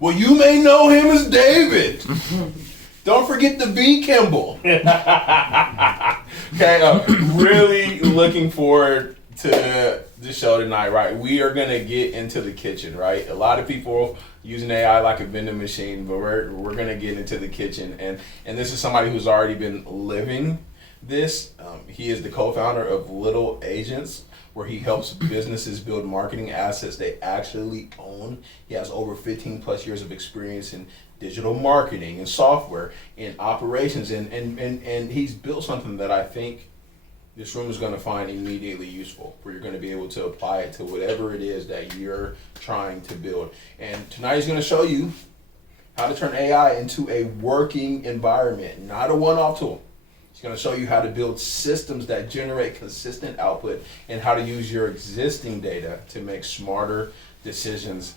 Well, you may know him as David. Don't forget the B, Kimball. Okay, really looking forward to the show tonight, right? We are going to get into the kitchen, right? A lot of people using AI like a vending machine, but we're going to get into the kitchen. And this is somebody who's already been living this. He is the co-founder of lilAgents, where he helps businesses build marketing assets they actually own. He has over 15 plus years of experience in digital marketing and software and operations, and he's built something that I think this room is going to find immediately useful, where you're going to be able to apply it to whatever it is that you're trying to build. And tonight he's going to show you how to turn AI into a working environment, not a one-off tool. He's going to show you how to build systems that generate consistent output and how to use your existing data to make smarter decisions.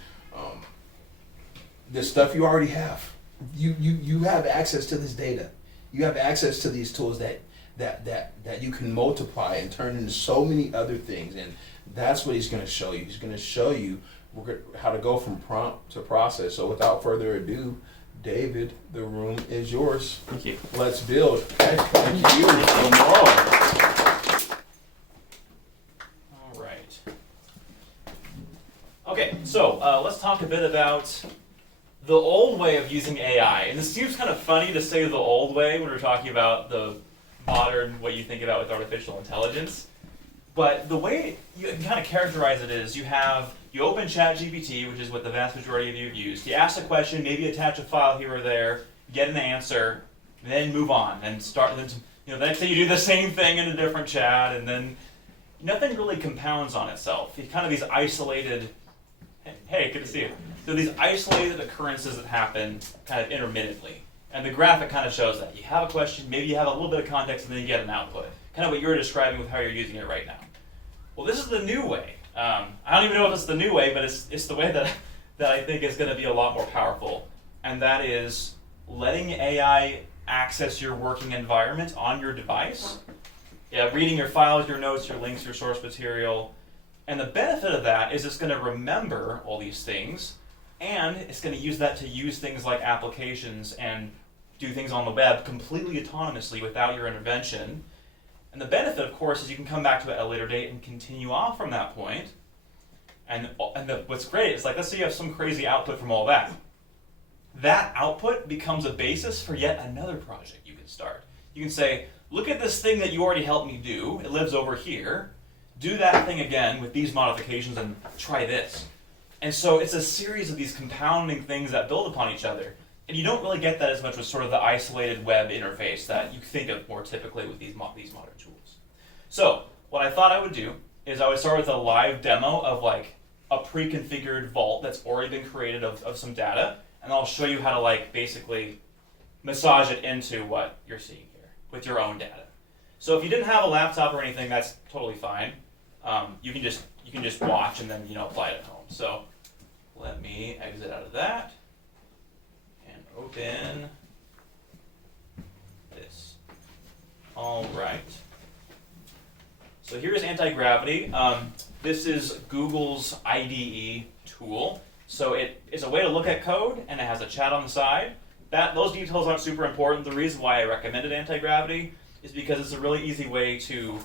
This stuff you already have. You have access to this data. You have access to these tools that you can multiply and turn into so many other things. And that's what he's going to show you. He's going to show you how to go from prompt to process. So without further ado, David, the room is yours. Thank you. Let's build. Okay. Thank you. All right. Okay, so let's talk a bit about the old way of using AI. And this seems kind of funny to say the old way when we're talking about the modern, what you think about with artificial intelligence. But the way you can kind of characterize it is you open ChatGPT, which is what the vast majority of you have used. You ask a question, maybe attach a file here or there, get an answer, then move on and start. The next day you do the same thing in a different chat, and then nothing really compounds on itself. You kind of these isolated. Hey, good to see you. So these isolated occurrences that happen kind of intermittently. And the graphic kind of shows that. You have a question, maybe you have a little bit of context, and then you get an output. Kind of what you're describing with how you're using it right now. Well, this is the new way. I don't even know if it's the new way, but it's the way that I think is going to be a lot more powerful. And that is letting AI access your working environment on your device. Yeah, reading your files, your notes, your links, your source material. And the benefit of that is it's going to remember all these things, and it's going to use that to use things like applications and do things on the web completely autonomously without your intervention. And the benefit, of course, is you can come back to it at a later date and continue off from that point. And what's great is, like, let's say you have some crazy output from all that. That output becomes a basis for yet another project you can start. You can say, look at this thing that you already helped me do. It lives over here. Do that thing again with these modifications and try this. And so it's a series of these compounding things that build upon each other. And you don't really get that as much with sort of the isolated web interface that you think of more typically with these modern tools. So what I thought I would do is I would start with a live demo of like a pre-configured vault that's already been created of some data. And I'll show you how to like basically massage it into what you're seeing here with your own data. So if you didn't have a laptop or anything, that's totally fine. You can just watch and then apply it at home. So let me exit out of that and open this. All right. So here's Antigravity. This is Google's IDE tool. So it is a way to look at code, and it has a chat on the side. Those details aren't super important. The reason why I recommended Antigravity is because it's a really easy way to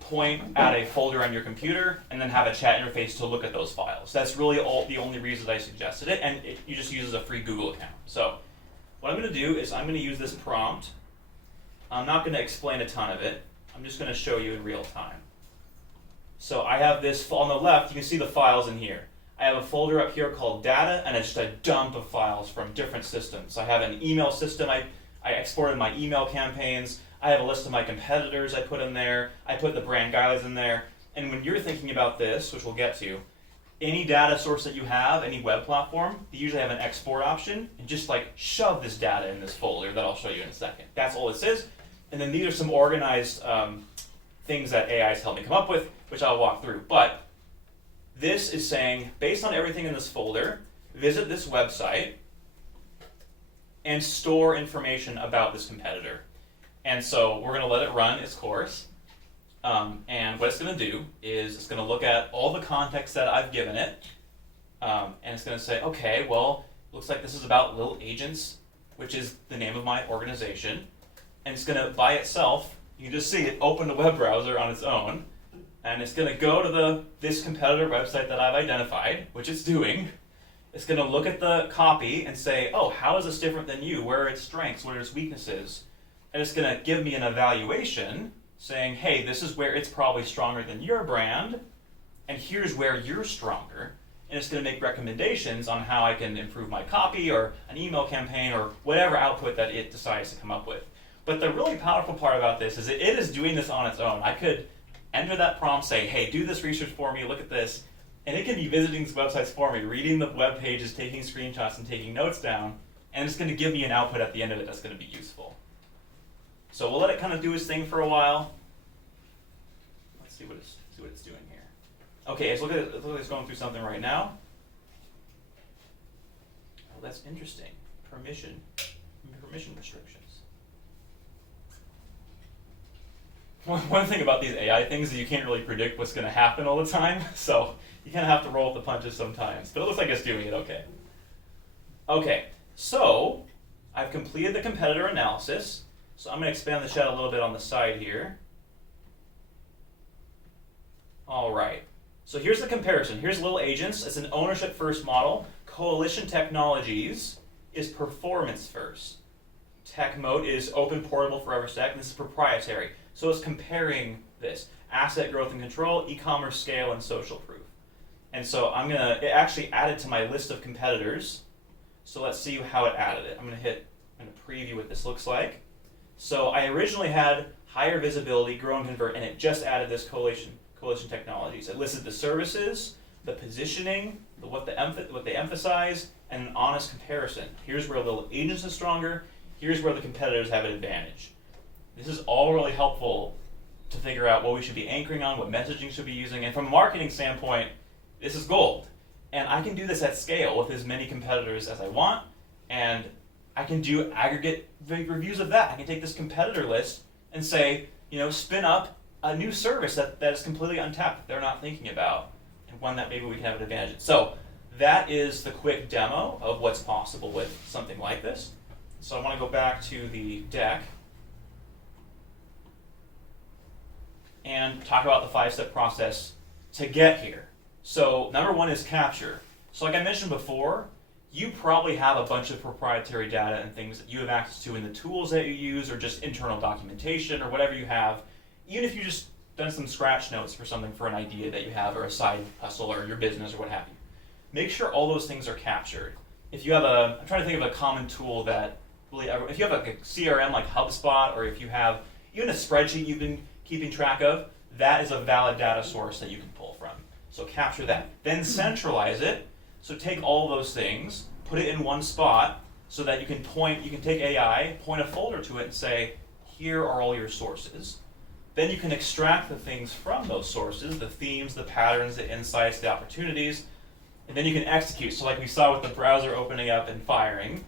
point at a folder on your computer and then have a chat interface to look at those files. That's really the only reason I suggested it, and you just use a free Google account. So what I'm going to do is I'm going to use this prompt. I'm not going to explain a ton of it. I'm just going to show you in real time. So I have this, on the left, you can see the files in here. I have a folder up here called data, and it's just a dump of files from different systems. I have an email system. I exported my email campaigns. I have a list of my competitors I put in there. I put the brand guidelines in there. And when you're thinking about this, which we'll get to, any data source that you have, any web platform, they usually have an export option, and just like shove this data in this folder that I'll show you in a second. That's all this is. And then these are some organized things that AI has helped me come up with, which I'll walk through. But this is saying, based on everything in this folder, visit this website and store information about this competitor. And so we're going to let it run its course. And what it's going to do is it's going to look at all the context that I've given it. And it's going to say, okay, well, looks like this is about lilAgents, which is the name of my organization. And it's going to, by itself, you can just see it open a web browser on its own. And it's going to go to this competitor website that I've identified, which it's doing. It's going to look at the copy and say, oh, how is this different than you? Where are its strengths? What are its weaknesses? And it's going to give me an evaluation saying, hey, this is where it's probably stronger than your brand, and here's where you're stronger. And it's going to make recommendations on how I can improve my copy or an email campaign or whatever output that it decides to come up with. But the really powerful part about this is that it is doing this on its own. I could enter that prompt, say, hey, do this research for me, look at this, and it can be visiting these websites for me, reading the web pages, taking screenshots, and taking notes down, and it's going to give me an output at the end of it that's going to be useful. So we'll let it kind of do its thing for a while. Let's see what it's doing here. Okay, so look at it's going through something right now. Oh, that's interesting. Permission restrictions. One thing about these AI things is you can't really predict what's going to happen all the time, so you kind of have to roll with the punches sometimes. But it looks like it's doing it okay. Okay, so I've completed the competitor analysis. So I'm going to expand the chat a little bit on the side here. All right. So here's the comparison. Here's lilAgents. It's an ownership first model. Coalition Technologies is performance first. Tech Mode is open, portable, forever stack. This is proprietary. So it's comparing this. Asset growth and control, e-commerce scale, and social proof. And so it actually added to my list of competitors. So let's see how it added it. I'm going to preview what this looks like. So I originally had higher visibility, grow and convert, and it just added this coalition technologies. It listed the services, the positioning, what they emphasize, and an honest comparison. Here's where lilAgents is stronger. Here's where the competitors have an advantage. This is all really helpful to figure out what we should be anchoring on, what messaging should be using, and from a marketing standpoint, this is gold. And I can do this at scale with as many competitors as I want, and I can do aggregate reviews of that. I can take this competitor list and say, spin up a new service that is completely untapped that they're not thinking about, and one that maybe we can have an advantage in. So that is the quick demo of what's possible with something like this. So I want to go back to the deck and talk about the 5-step process to get here. So number 1 is capture. So like I mentioned before, you probably have a bunch of proprietary data and things that you have access to in the tools that you use or just internal documentation or whatever you have, even if you just done some scratch notes for something for an idea that you have or a side hustle or your business or what have you. Make sure all those things are captured. If you have I'm trying to think of a common tool that really, if you have a CRM like HubSpot or if you have even a spreadsheet you've been keeping track of, that is a valid data source that you can pull from. So capture that. Then centralize it. So take all those things, put it in one spot so that you can take AI, point a folder to it and say, here are all your sources. Then you can extract the things from those sources, the themes, the patterns, the insights, the opportunities, and then you can execute. So like we saw with the browser opening up and firing,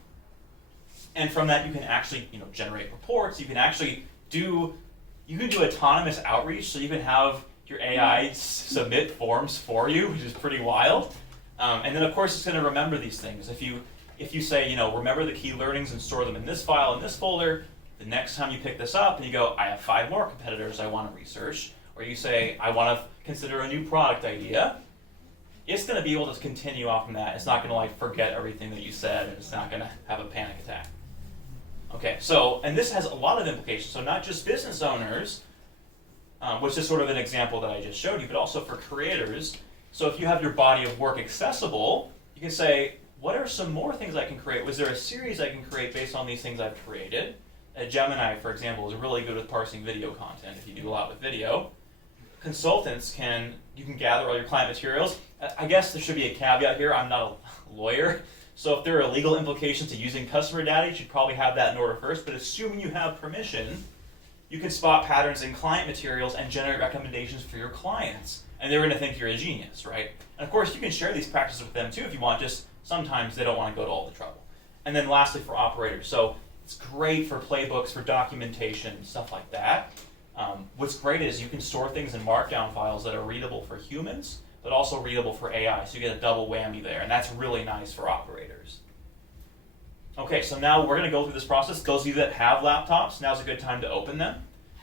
and from that you can actually generate reports. You can actually do autonomous outreach, so you can have your AI submit forms for you, which is pretty wild. And then of course it's going to remember these things. If you say, remember the key learnings and store them in this file, in this folder, the next time you pick this up and you go, I have 5 more competitors I want to research, or you say, I want to consider a new product idea, it's going to be able to continue off from that. It's not going to forget everything that you said, and it's not going to have a panic attack. Okay, and this has a lot of implications. So not just business owners, which is sort of an example that I just showed you, but also for creators. So if you have your body of work accessible, you can say, what are some more things I can create? Was there a series I can create based on these things I've created? Gemini, for example, is really good with parsing video content if you do a lot with video. Consultants you can gather all your client materials. I guess there should be a caveat here. I'm not a lawyer. So if there are legal implications to using customer data, you should probably have that in order first. But assuming you have permission, you can spot patterns in client materials and generate recommendations for your clients. And they're going to think you're a genius, right? And of course, you can share these practices with them too if you want, just sometimes they don't want to go to all the trouble. And then lastly, for operators. So it's great for playbooks, for documentation, stuff like that. What's great is you can store things in markdown files that are readable for humans, but also readable for AI. So you get a double whammy there. And that's really nice for operators. Okay, so now we're going to go through this process. Those of you that have laptops, now's a good time to open them.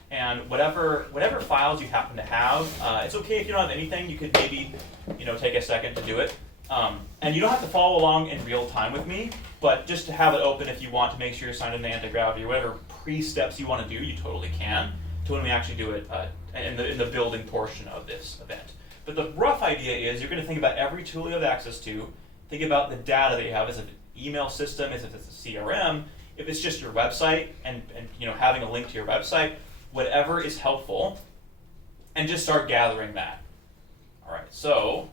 And whatever files you happen to have, it's okay if you don't have anything. You could maybe, take a second to do it. And you don't have to follow along in real time with me, but just to have it open if you want to make sure you're signed into Antigravity or whatever pre-steps you want to do, you totally can. To when we actually do it in the building portion of this event. But the rough idea is you're going to think about every tool you have access to. Think about the data that you have. Is it an email system? Is it a CRM? If it's just your website and having a link to your website, whatever is helpful, and just start gathering that. All right, so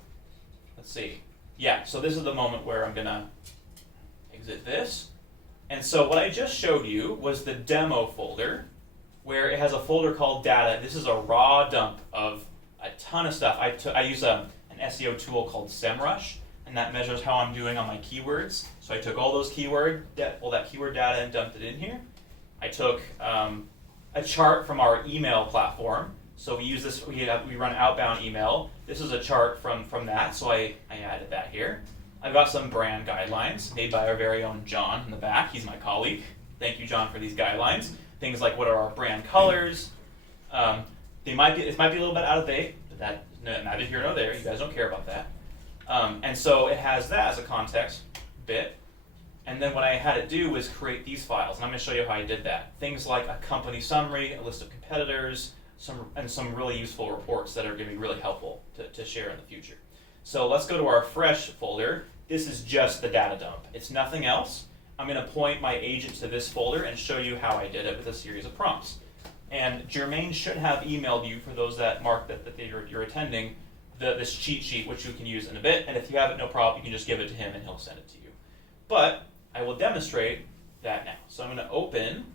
let's see. Yeah, so this is the moment where I'm going to exit this. And so what I just showed you was the demo folder, where it has a folder called data. This is a raw dump of a ton of stuff. I use an SEO tool called Semrush, and that measures how I'm doing on my keywords. So I took all those all that keyword data and dumped it in here. I took a chart from our email platform. So we use this, we run outbound email. This is a chart from that, so I added that here. I've got some brand guidelines made by our very own John in the back. He's my colleague. Thank you, John, for these guidelines. Things like what are our brand colors. It might be a little bit out of date, but that's neither here nor there. You guys don't care about that. And so it has that as a context bit. And then what I had it do was create these files, and I'm going to show you how I did that. Things like a company summary, a list of competitors, some really useful reports that are going to be really helpful to share in the future. So let's go to our fresh folder. This is just the data dump. It's nothing else. I'm going to point my agent to this folder and show you how I did it with a series of prompts. And Jermaine should have emailed you, for those that mark that you're attending, this cheat sheet, which you can use in a bit. And if you have it, no problem, you can just give it to him and he'll send it to you. But I will demonstrate that now. So I'm going to open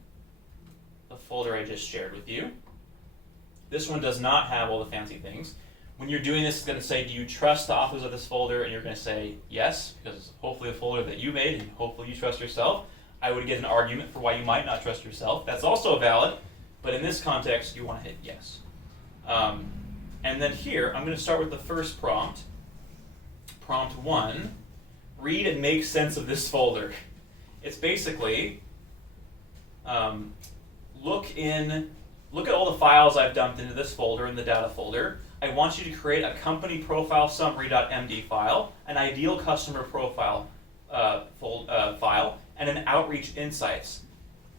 the folder I just shared with you. This one does not have all the fancy things. When you're doing this, it's going to say, do you trust the authors of this folder? And you're going to say yes, because it's hopefully a folder that you made, and hopefully you trust yourself. I would get an argument for why you might not trust yourself. That's also valid, but in this context, you want to hit yes. And then here, I'm going to start with the first prompt. Prompt 1, read and make sense of this folder. It's basically, look at all the files I've dumped into this folder, in the data folder. I want you to create a company profile summary.md file, an ideal customer profile file, and an outreach insights.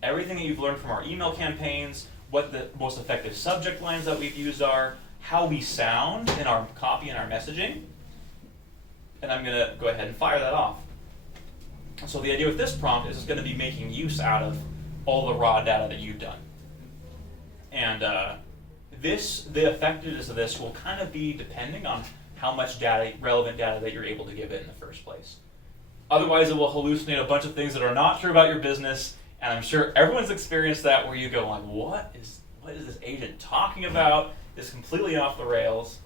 Everything that you've learned from our email campaigns, what the most effective subject lines that we've used are, how we sound in our copy and our messaging. And I'm going to go ahead and fire that off. So the idea with this prompt is it's going to be making use out of all the raw data that you've done. And the effectiveness of this will kind of be depending on how much relevant data that you're able to give it in the first place. Otherwise, it will hallucinate a bunch of things that are not true about your business, and I'm sure everyone's experienced that, where you go like, what is this agent talking about? It's completely off the rails.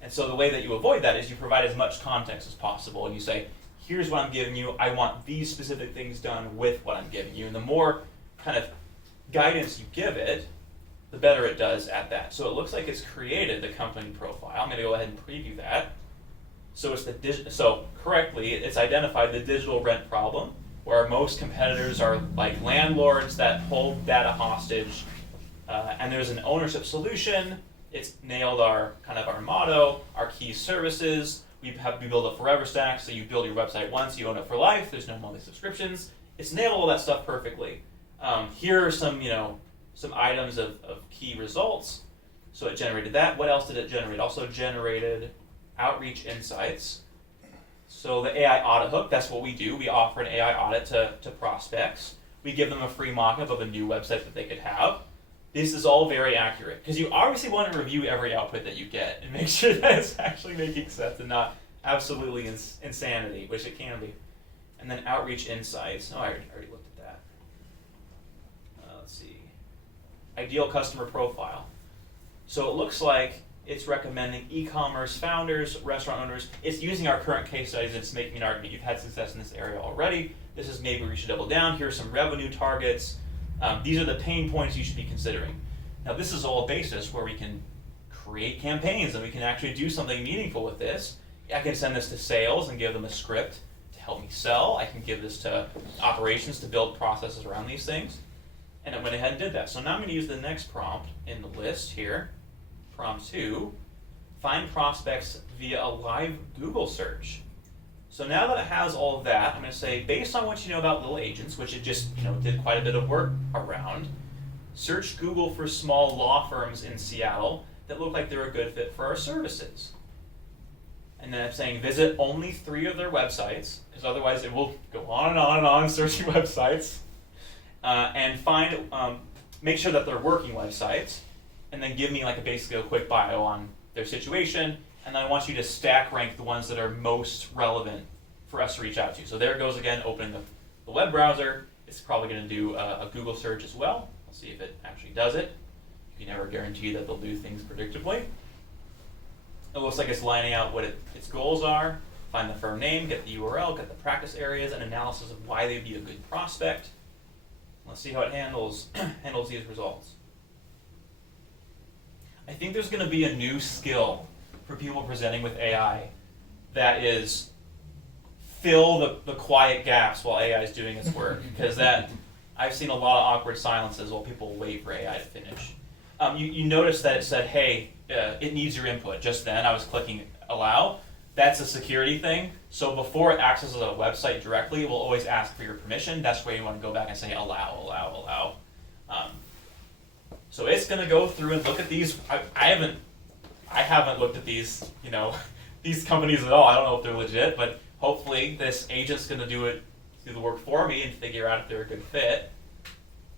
And so the way that you avoid that is you provide as much context as possible, and you say, here's what I'm giving you. I want these specific things done with what I'm giving you. And the more kind of guidance you give it, the better it does at that. So it looks like it's created the company profile. I'm going to go ahead and preview that. So correctly, it's identified the digital rent problem, where most competitors are like landlords that hold data hostage, and there's an ownership solution. It's nailed our motto, our key services. We build a forever stack, so you build your website once, you own it for life. There's no monthly subscriptions. It's nailed all that stuff perfectly. Here are some items of key results. So it generated that. What else did it generate? Also generated outreach insights. So the AI audit hook, that's what we do. We offer an AI audit to prospects. We give them a free mock-up of a new website that they could have. This is all very accurate, because you obviously want to review every output that you get and make sure that it's actually making sense and not absolutely insanity, which it can be. And then outreach insights. Oh, I already looked at that. Let's see. Ideal customer profile. So it looks like it's recommending e-commerce founders, restaurant owners. It's using our current case studies and it's making an argument. You've had success in this area already. This is maybe we should double down. Here are some revenue targets. These are the pain points you should be considering. Now this is all a basis where we can create campaigns and we can actually do something meaningful with this. I can send this to sales and give them a script to help me sell. I can give this to operations to build processes around these things. And I went ahead and did that. So now I'm going to use the next prompt in the list here, prompt 2, find prospects via a live Google search. So now that it has all of that, I'm going to say, based on what you know about lilAgents, which it just did quite a bit of work around, search Google for small law firms in Seattle that look like they're a good fit for our services. And then I'm saying visit only 3 of their websites, because otherwise it will go on and on and on searching websites. And make sure that they're working websites, and then give me basically a quick bio on their situation, and then I want you to stack rank the ones that are most relevant for us to reach out to. So there it goes again, opening the web browser. It's probably going to do a Google search as well. We'll see if it actually does it. You can never guarantee that they'll do things predictably. It looks like it's lining out what its goals are, find the firm name, get the URL, get the practice areas, and analysis of why they'd be a good prospect. Let's see how it handles these results. I think there's going to be a new skill for people presenting with AI that is fill the quiet gaps while AI is doing its work, because I've seen a lot of awkward silences while people wait for AI to finish. You notice that it said, hey, it needs your input. Just then I was clicking allow. That's a security thing. So before it accesses a website directly, it will always ask for your permission. That's where you want to go back and say allow, allow, allow. So it's going to go through and look at these. I haven't looked at these, these companies at all. I don't know if they're legit, but hopefully this agent's going to do the work for me and figure out if they're a good fit.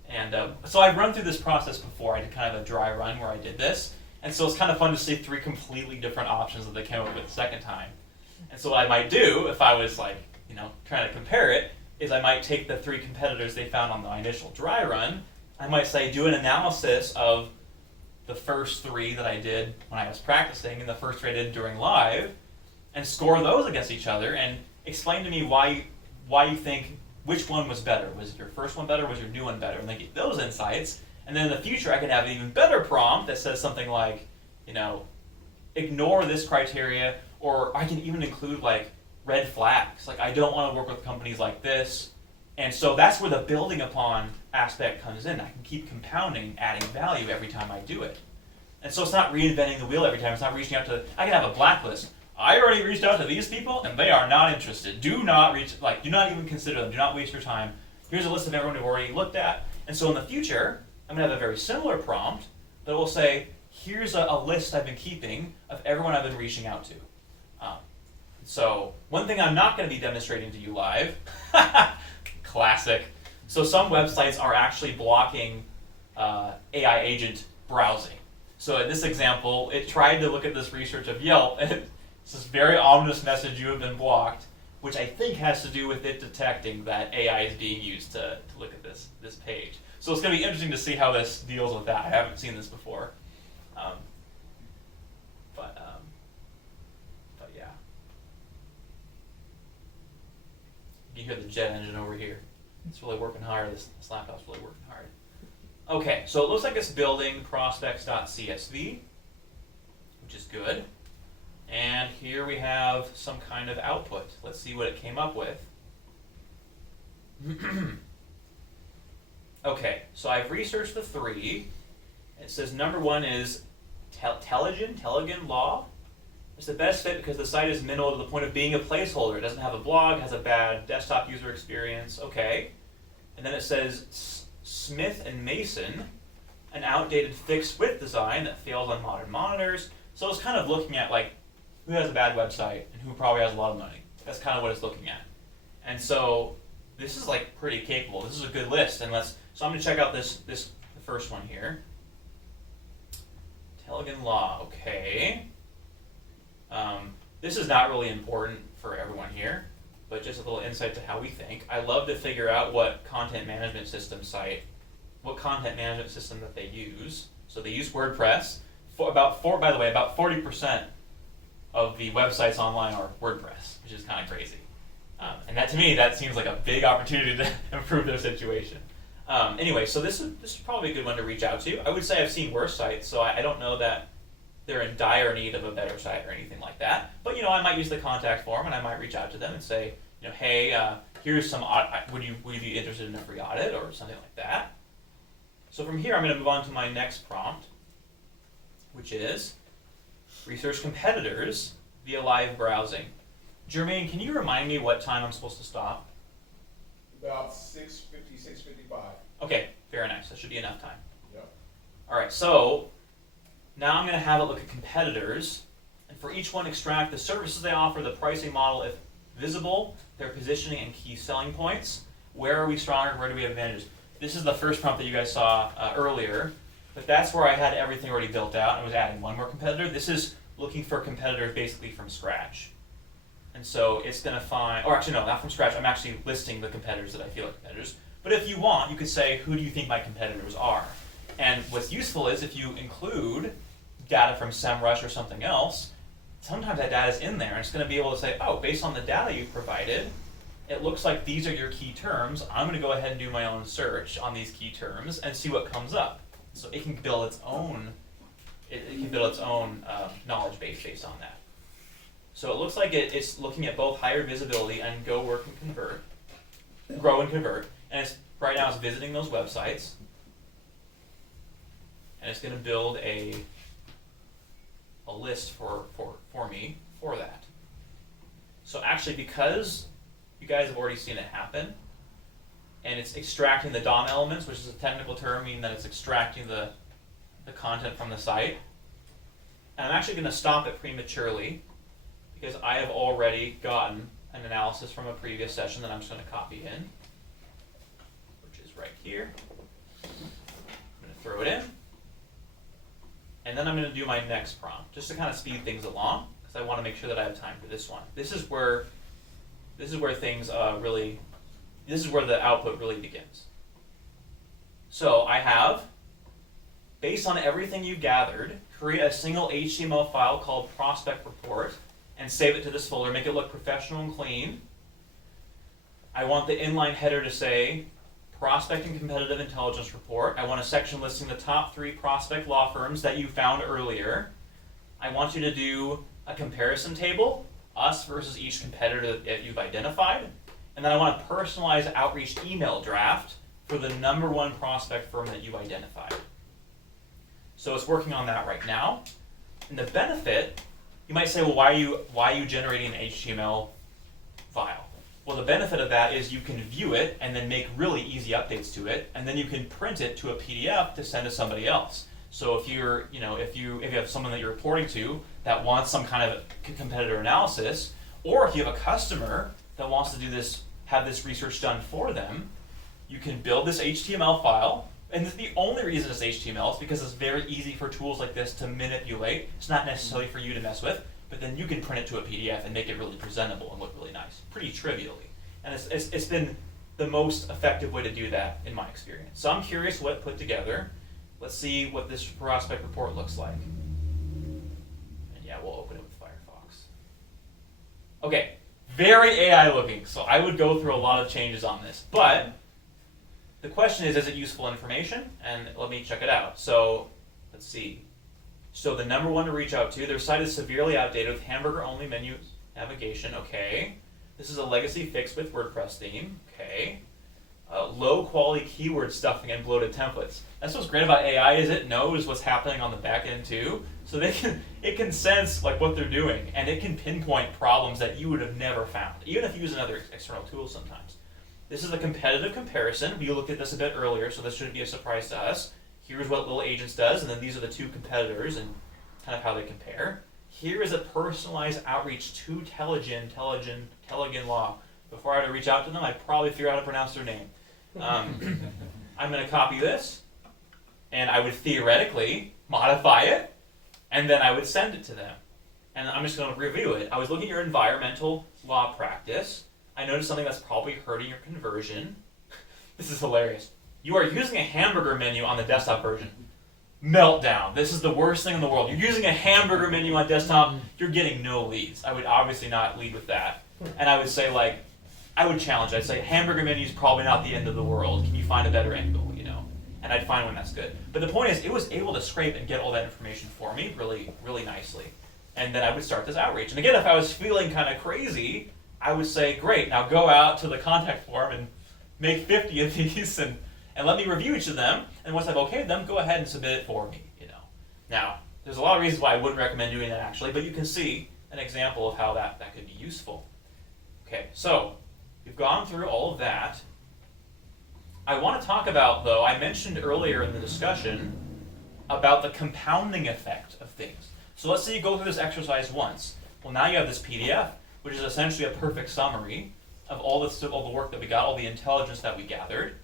And so I've run through this process before. I did kind of a dry run where I did this. And so it's kind of fun to see 3 completely different options that they came up with the second time. And so what I might do, if I was trying to compare it, is I might take the 3 competitors they found on the initial dry run. I might say, do an analysis of the first 3 that I did when I was practicing and the first 3 I did during live, and score those against each other, and explain to me why you think which one was better. Was your first one better? Was your new one better? And then get those insights. And then in the future, I can have an even better prompt that says something like, ignore this criteria, or I can even include red flags. I don't want to work with companies like this. And so that's where the building upon aspect comes in. I can keep compounding, adding value every time I do it. And so it's not reinventing the wheel every time. It's not reaching out to, I can have a blacklist. I already reached out to these people and they are not interested. Do not even consider them. Do not waste your time. Here's a list of everyone we've already looked at. And so in the future, I'm going to have a very similar prompt that will say, here's a list I've been keeping of everyone I've been reaching out to. So one thing I'm not going to be demonstrating to you live, classic. So some websites are actually blocking AI agent browsing. So in this example, it tried to look at this research of Yelp, and it's this very ominous message, you have been blocked, which I think has to do with it detecting that AI is being used to look at this page. So it's going to be interesting to see how this deals with that. I haven't seen this before. But yeah. You hear the jet engine over here. It's really working hard. This laptop's really working hard. Okay, so it looks like it's building prospects.csv, which is good. And here we have some kind of output. Let's see what it came up with. Okay, so I've researched the 3. It says number 1 is Telegen Law. It's the best fit because the site is minimal to the point of being a placeholder. It doesn't have a blog, has a bad desktop user experience. Okay. And then it says Smith and Mason, an outdated fixed width design that fails on modern monitors. So it's kind of looking at who has a bad website and who probably has a lot of money. That's kind of what it's looking at. And so this is pretty capable. This is a good list. And so I'm going to check out the first one here. Telegen Law, okay. This is not really important for everyone here, but just a little insight to how we think. I love to figure out what content management system that they use. So they use WordPress. About 40% of the websites online are WordPress, which is kind of crazy. And that, to me, that seems like a big opportunity to improve their situation. Anyway, so this is probably a good one to reach out to. I would say I've seen worse sites, so I don't know that they're in dire need of a better site or anything like that. But I might use the contact form and I might reach out to them and say, hey, here's some, would you be interested in a free audit or something like that? So from here, I'm going to move on to my next prompt, which is research competitors via live browsing. Jermaine, can you remind me what time I'm supposed to stop? About 6:50, 6:55. Okay, very nice. That should be enough time. Yep. All right, so now I'm going to have a look at competitors, and for each one extract the services they offer, the pricing model, if visible, their positioning and key selling points. Where are we stronger? Where do we have advantages? This is the first prompt that you guys saw earlier, but that's where I had everything already built out and was adding one more competitor. This is looking for competitors basically from scratch. And so it's going to find, or actually no, not from scratch, I'm actually listing the competitors that I feel are competitors. But if you want, you could say, who do you think my competitors are? And what's useful is if you include data from Semrush or something else, sometimes that data is in there, and it's going to be able to say, oh, based on the data you've provided, it looks like these are your key terms. I'm going to go ahead and do my own search on these key terms and see what comes up. So it can build its own, knowledge base based on that. So it looks like it's looking at both higher visibility and grow and convert. And it's right now it's visiting those websites, and it's going to build a list for me for that. So actually, because you guys have already seen it happen, and it's extracting the DOM elements, which is a technical term meaning that it's extracting the content from the site. And I'm actually going to stop it prematurely because I have already gotten an analysis from a previous session that I'm just going to copy in, which is right here. I'm going to throw it in. And then I'm going to do my next prompt, just to kind of speed things along, because I want to make sure that I have time for this one. This is where things this is where the output really begins. So I have, based on everything you gathered, create a single HTML file called prospect report and save it to this folder, make it look professional and clean. I want the inline header to say Prospect and Competitive Intelligence Report. I want a section listing the top 3 prospect law firms that you found earlier. I want you to do a comparison table, us versus each competitor that you've identified. And then I want a personalized outreach email draft for the #1 prospect firm that you've identified. So it's working on that right now. And the benefit, you might say, well, why are you generating an HTML file? Well, the benefit of that is you can view it and then make really easy updates to it, and then you can print it to a PDF to send to somebody else. So if you have someone that you're reporting to that wants some kind of competitor analysis, or if you have a customer that wants to have this research done for them, you can build this HTML file. And the only reason it's HTML is because it's very easy for tools like this to manipulate. It's not necessarily for you to mess with, but then you can print it to a PDF and make it really presentable and look really nice, pretty trivially. And it's been the most effective way to do that in my experience. So I'm curious what it put together. Let's see what this prospect report looks like. And yeah, we'll open it with Firefox. Okay, very AI looking, so I would go through a lot of changes on this. But the question is it useful information? And let me check it out. So let's see. So the #1 to reach out to, their site is severely outdated with hamburger-only menu navigation. Okay. This is a legacy fix with WordPress theme. Okay. Low-quality keyword stuffing and bloated templates. That's what's great about AI is it knows what's happening on the back end too. So it can sense like what they're doing, and it can pinpoint problems that you would have never found, even if you use another external tool sometimes. This is a competitive comparison. We looked at this a bit earlier, so this shouldn't be a surprise to us. Here's what lilAgents does, and then these are the 2 competitors and kind of how they compare. Here is a personalized outreach to Telligin Law. Before I had to reach out to them, I'd probably figure out how to pronounce their name. I'm going to copy this, and I would theoretically modify it, and then I would send it to them. And I'm just going to review it. I was looking at your environmental law practice. I noticed something that's probably hurting your conversion. This is hilarious. You are using a hamburger menu on the desktop version. Meltdown. This is the worst thing in the world. You're using a hamburger menu on desktop, you're getting no leads. I would obviously not lead with that. And I would say, I would challenge. I'd say, hamburger menu is probably not the end of the world. Can you find a better angle, And I'd find one that's good. But the point is, it was able to scrape and get all that information for me really, really nicely. And then I would start this outreach. And again, if I was feeling kind of crazy, I would say, great, now go out to the contact form and make 50 of these and let me review each of them. And once I've okayed them, go ahead and submit it for me. Now, there's a lot of reasons why I wouldn't recommend doing that actually, but you can see an example of how that could be useful. Okay, so we've gone through all of that. I want to talk about, though, I mentioned earlier in the discussion about the compounding effect of things. So let's say you go through this exercise once. Well, now you have this PDF, which is essentially a perfect summary of all the work that we got, all the intelligence that we gathered.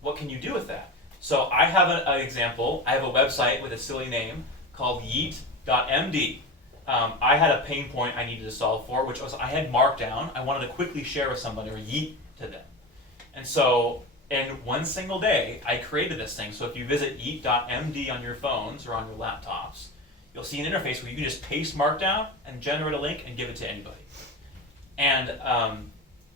What can you do with that? So I have an example. I have a website with a silly name called yeet.md. I had a pain point I needed to solve for, which was I had markdown. I wanted to quickly share with somebody or yeet to them. And so in one single day, I created this thing. So if you visit yeet.md on your phones or on your laptops, you'll see an interface where you can just paste markdown and generate a link and give it to anybody. And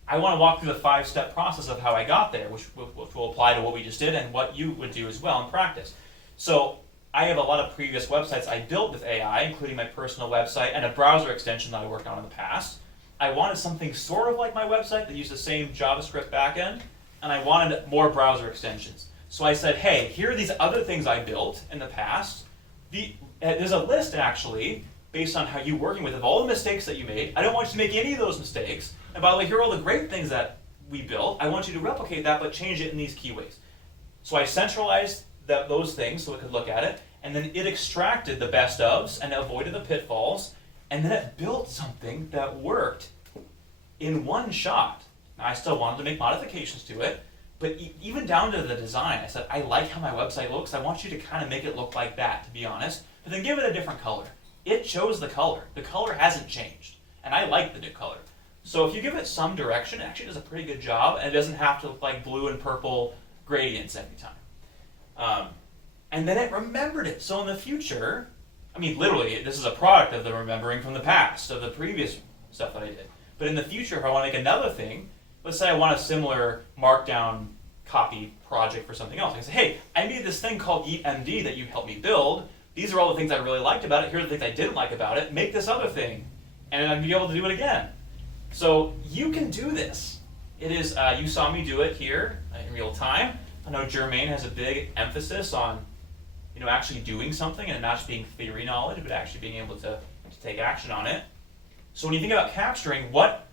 I want to walk through the 5-step process of how I got there, which will apply to what we just did and what you would do as well in practice. So I have a lot of previous websites I built with AI, including my personal website and a browser extension that I worked on in the past. I wanted something sort of like my website that used the same JavaScript backend, and I wanted more browser extensions. So I said, hey, here are these other things I built in the past. There's a list, actually, based on how you're working with of all the mistakes that you made. I don't want you to make any of those mistakes. And by the way, here are all the great things that we built. I want you to replicate that, but change it in these key ways. So I centralized those things so it could look at it, and then it extracted the best ofs and avoided the pitfalls, and then it built something that worked in one shot. Now, I still wanted to make modifications to it, but even down to the design, I said, I like how my website looks. I want you to kind of make it look like that, to be honest, but then give it a different color. It chose the color. The color hasn't changed, and I like the new color. So if you give it some direction, it actually does a pretty good job, and it doesn't have to look like blue and purple gradients every time. And then it remembered it. So in the future, I mean, literally, this is a product of the remembering from the past, of the previous stuff that I did. But in the future, if I want to make another thing, let's say I want a similar markdown copy project for something else. I can say, hey, I made this thing called yeet.md that you helped me build. These are all the things I really liked about it. Here are the things I didn't like about it. Make this other thing. And I'd be able to do it again. So you can do this. It is, you saw me do it here in real time. I know Jermaine has a big emphasis on actually doing something and not just being theory knowledge, but actually being able to take action on it. So when you think about capturing, what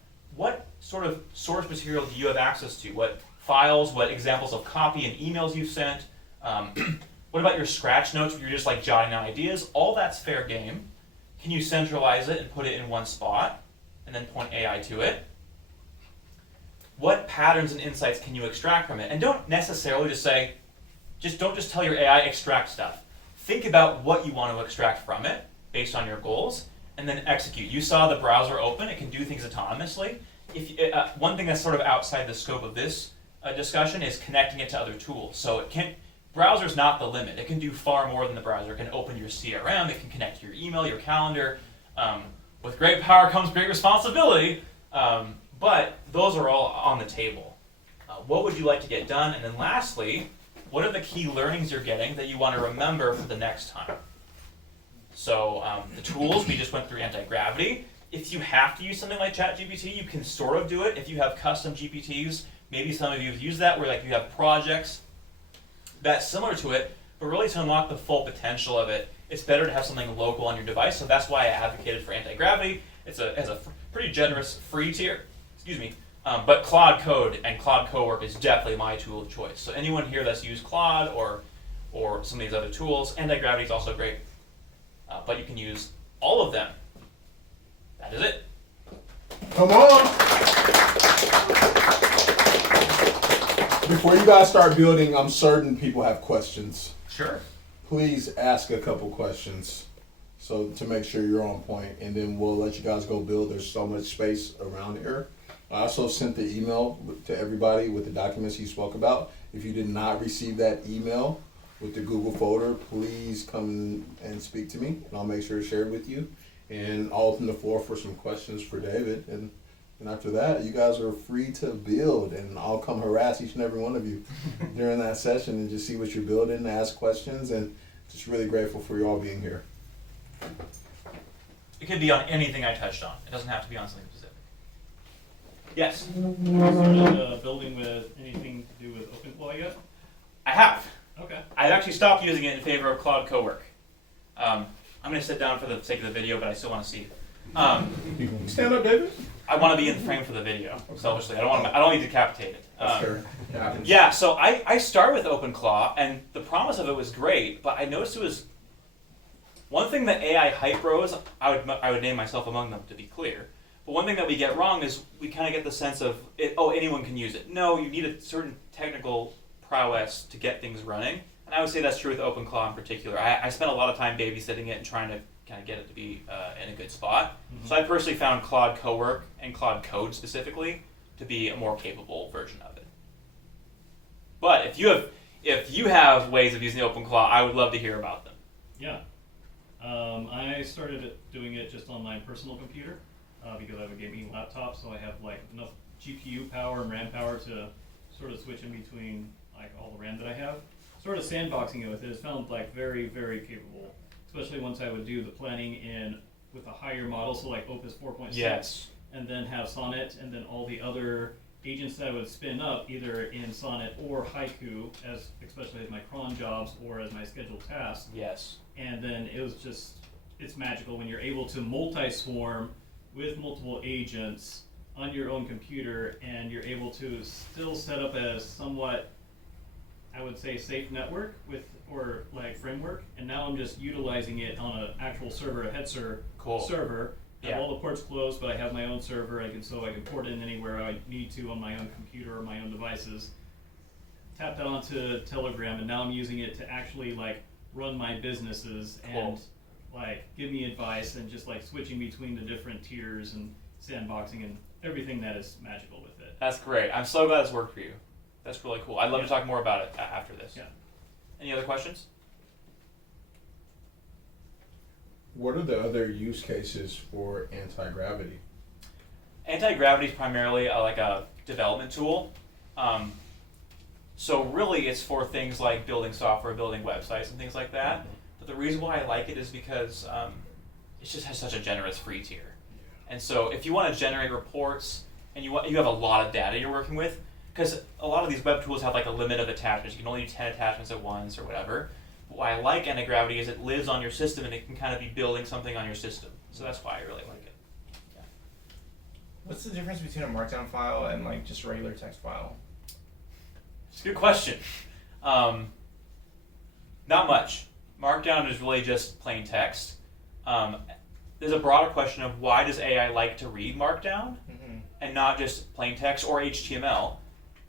sort of source material do you have access to? What files, what examples of copy and emails you've sent? What about your scratch notes where you're just like jotting down ideas? All that's fair game. Can you centralize it and put it in one spot and then point AI to it? What patterns and insights can you extract from it? And don't necessarily just say, don't just tell your AI extract stuff. Think about what you want to extract from it based on your goals, and then execute. You saw the browser open. It can do things autonomously. One thing that's sort of outside the scope of this discussion is connecting it to other tools. So browser's not the limit. It can do far more than the browser. It can open your CRM. It can connect to your email, your calendar. With great power comes great responsibility, but those are all on the table. What would you like to get done? And then lastly, what are the key learnings you're getting that you want to remember for the next time? So the tools, we just went through Antigravity. If you have to use something like ChatGPT, you can sort of do it. If you have custom GPTs, maybe some of you have used that, where like you have projects that's similar to it, but really to unlock the full potential of it, it's better to have something local on your device. So that's why I advocated for Antigravity. It has a pretty generous free tier, but Claude Code and Claude Cowork is definitely my tool of choice. So anyone here that's used Claude or some of these other tools, Antigravity is also great. But you can use all of them. That is it. Come on. Before you guys start building, I'm certain people have questions. Sure. Please ask a couple questions so to make sure you're on point, and then we'll let you guys go build. There's so much space around here. I also sent the email to everybody with the documents you spoke about. If you did not receive that email with the Google folder, please come and speak to me, and I'll make sure to share it with you. And I'll open the floor for some questions for David. And after that, you guys are free to build, and I'll come harass each and every one of you during that session and just see what you're building, ask questions, and just really grateful for you all being here. It could be on anything I touched on. It doesn't have to be on something specific. Yes, Started building with anything to do with OpenClaw yet? I have. Okay. I've actually stopped using it in favor of Claude Code. I'm going to sit down for the sake of the video, but I still want to see. Stand up, David. I want to be in the frame for the video, selfishly. I don't need to decapitate it. That's fair. It happens. Yeah, so I started with OpenClaw, and the promise of it was great, but I noticed it was one thing that AI hype bros, I would name myself among them, to be clear. But one thing that we get wrong is we kind of get the sense of, anyone can use it. No, you need a certain technical prowess to get things running. And I would say that's true with OpenClaw in particular. I spent a lot of time babysitting it and trying to kind of get it to be in a good spot. Mm-hmm. So I personally found Claude Cowork and Claude Code specifically to be a more capable version of it. But if you have ways of using OpenClaw, I would love to hear about them. Yeah. I started doing it just on my personal computer because I have a gaming laptop, so I have like enough GPU power and RAM power to sort of switch in between like all the RAM that I have. Sort of sandboxing it with it, it's found like very, very capable. Especially once I would do the planning with a higher model, so like Opus 4.6, Yes. and then have Sonnet, and then all the other agents that I would spin up either in Sonnet or Haiku, especially as my cron jobs or as my scheduled tasks. Yes. And then it's magical when you're able to multi-swarm with multiple agents on your own computer, and you're able to still set up a somewhat, I would say, safe network or like framework. And now I'm just utilizing it on an actual server, a head server. I have all the ports closed, but I have my own server. I can port in anywhere I need to on my own computer or my own devices. Tap that onto Telegram, and now I'm using it to actually like run my businesses and like give me advice, and just like switching between the different tiers and sandboxing and everything that is magical with it. That's great. I'm so glad it's worked for you. That's really cool. I'd love to talk more about it after this. Yeah. Any other questions? What are the other use cases for anti-gravity? Antigravity is primarily like a development tool. So really it's for things like building software, building websites and things like that. But the reason why I like it is because it just has such a generous free tier. And so if you want to generate reports and you have a lot of data you're working with, because a lot of these web tools have like a limit of attachments. You can only do 10 attachments at once or whatever. But why I like Antigravity is it lives on your system and it can kind of be building something on your system. So that's why I really like it. Yeah. What's the difference between a markdown file and like just a regular text file? It's a good question. Not much. Markdown is really just plain text. There's a broader question of why does AI like to read Markdown and not just plain text or HTML?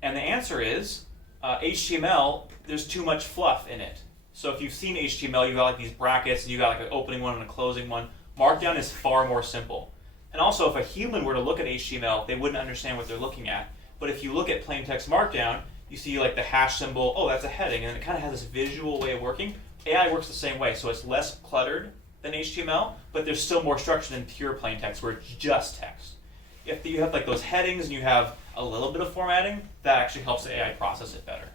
And the answer is HTML, there's too much fluff in it. So if you've seen HTML, you've got like these brackets, and you've got like an opening one and a closing one. Markdown is far more simple. And also, if a human were to look at HTML, they wouldn't understand what they're looking at. But if you look at plain text Markdown, you see like the hash symbol, oh, that's a heading, and it kind of has this visual way of working. AI works the same way, so it's less cluttered than HTML, but there's still more structure than pure plain text, where it's just text. If you have like those headings and you have a little bit of formatting, that actually helps the AI process it better.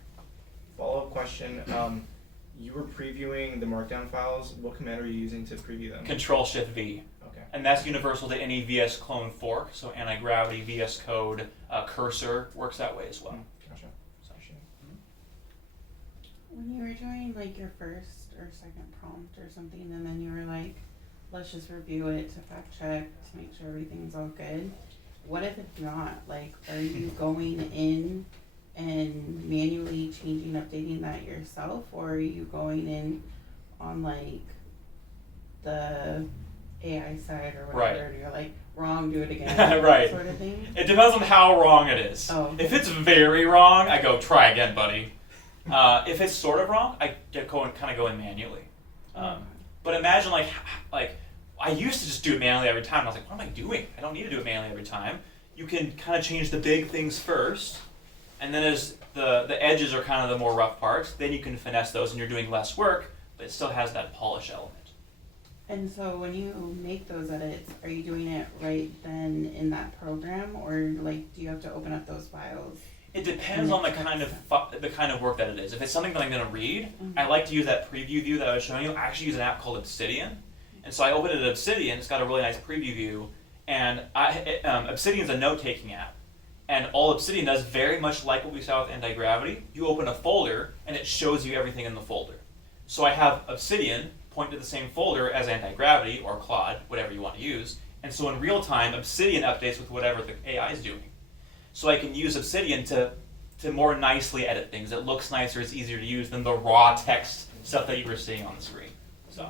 Follow-up question. You were previewing the markdown files. What command are you using to preview them? Control-Shift-V. Okay. And that's universal to any VS Clone fork, so Antigravity, VS Code, Cursor works that way as well. Gotcha. So, When you were doing like your first or second prompt or something, and then you were like, let's just review it to fact check to make sure everything's all good. What if it's not? Like, are you going in and manually changing, updating that yourself, or are you going in on like the AI side or whatever, Right. and you're like, wrong, do it again, Right. sort of thing? It depends on how wrong it is. Oh. If it's very wrong, I go, try again, buddy. If it's sort of wrong, I kind of go in manually. But imagine like I used to just do it manually every time. And I was like, what am I doing? I don't need to do it manually every time. You can kind of change the big things first, and then as the edges are kind of the more rough parts, then you can finesse those, and you're doing less work, but it still has that polish element. And so when you make those edits, are you doing it right then in that program, or like do you have to open up those files? It depends on the kind of work that it is. If it's something that I'm going to read, I like to use that preview view that I was showing you. I actually use an app called Obsidian, and so I open it at Obsidian. It's got a really nice preview view, and Obsidian's a note-taking app. And all Obsidian does, very much like what we saw with Antigravity, you open a folder and it shows you everything in the folder. So I have Obsidian point to the same folder as Antigravity or Claude, whatever you want to use. And so in real time, Obsidian updates with whatever the AI is doing. So I can use Obsidian to more nicely edit things. It looks nicer, it's easier to use than the raw text stuff that you were seeing on the screen. So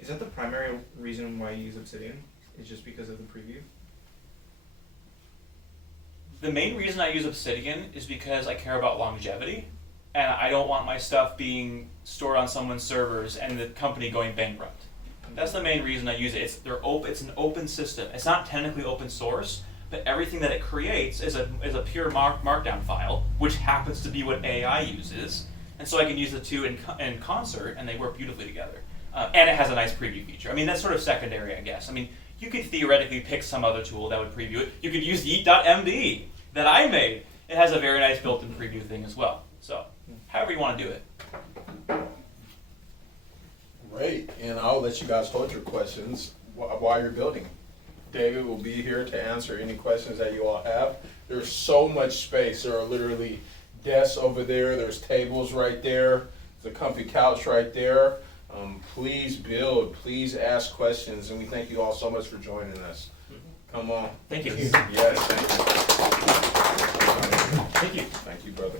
Is that the primary reason why you use Obsidian? Is just because of the preview? the main reason I use Obsidian is because I care about longevity, and I don't want my stuff being stored on someone's servers and the company going bankrupt. That's the main reason I use it. It's an open system. It's not technically open source, but everything that it creates is a pure markdown file, which happens to be what AI uses. And so I can use the two in concert, and they work beautifully together. And it has a nice preview feature. I mean, that's sort of secondary, I guess. I mean, you could theoretically pick some other tool that would preview it. You could use yeet.md that I made. It has a very nice built-in preview thing as well. So, however you want to do it. Great, and I'll let you guys hold your questions while you're building. David will be here to answer any questions that you all have. There's so much space. There are literally desks over there. There's tables right there. There's a comfy couch right there. Please build. Please ask questions, and we thank you all so much for joining us. Come on. Thank you. Yes, thank you. Thank you. Thank you, brother.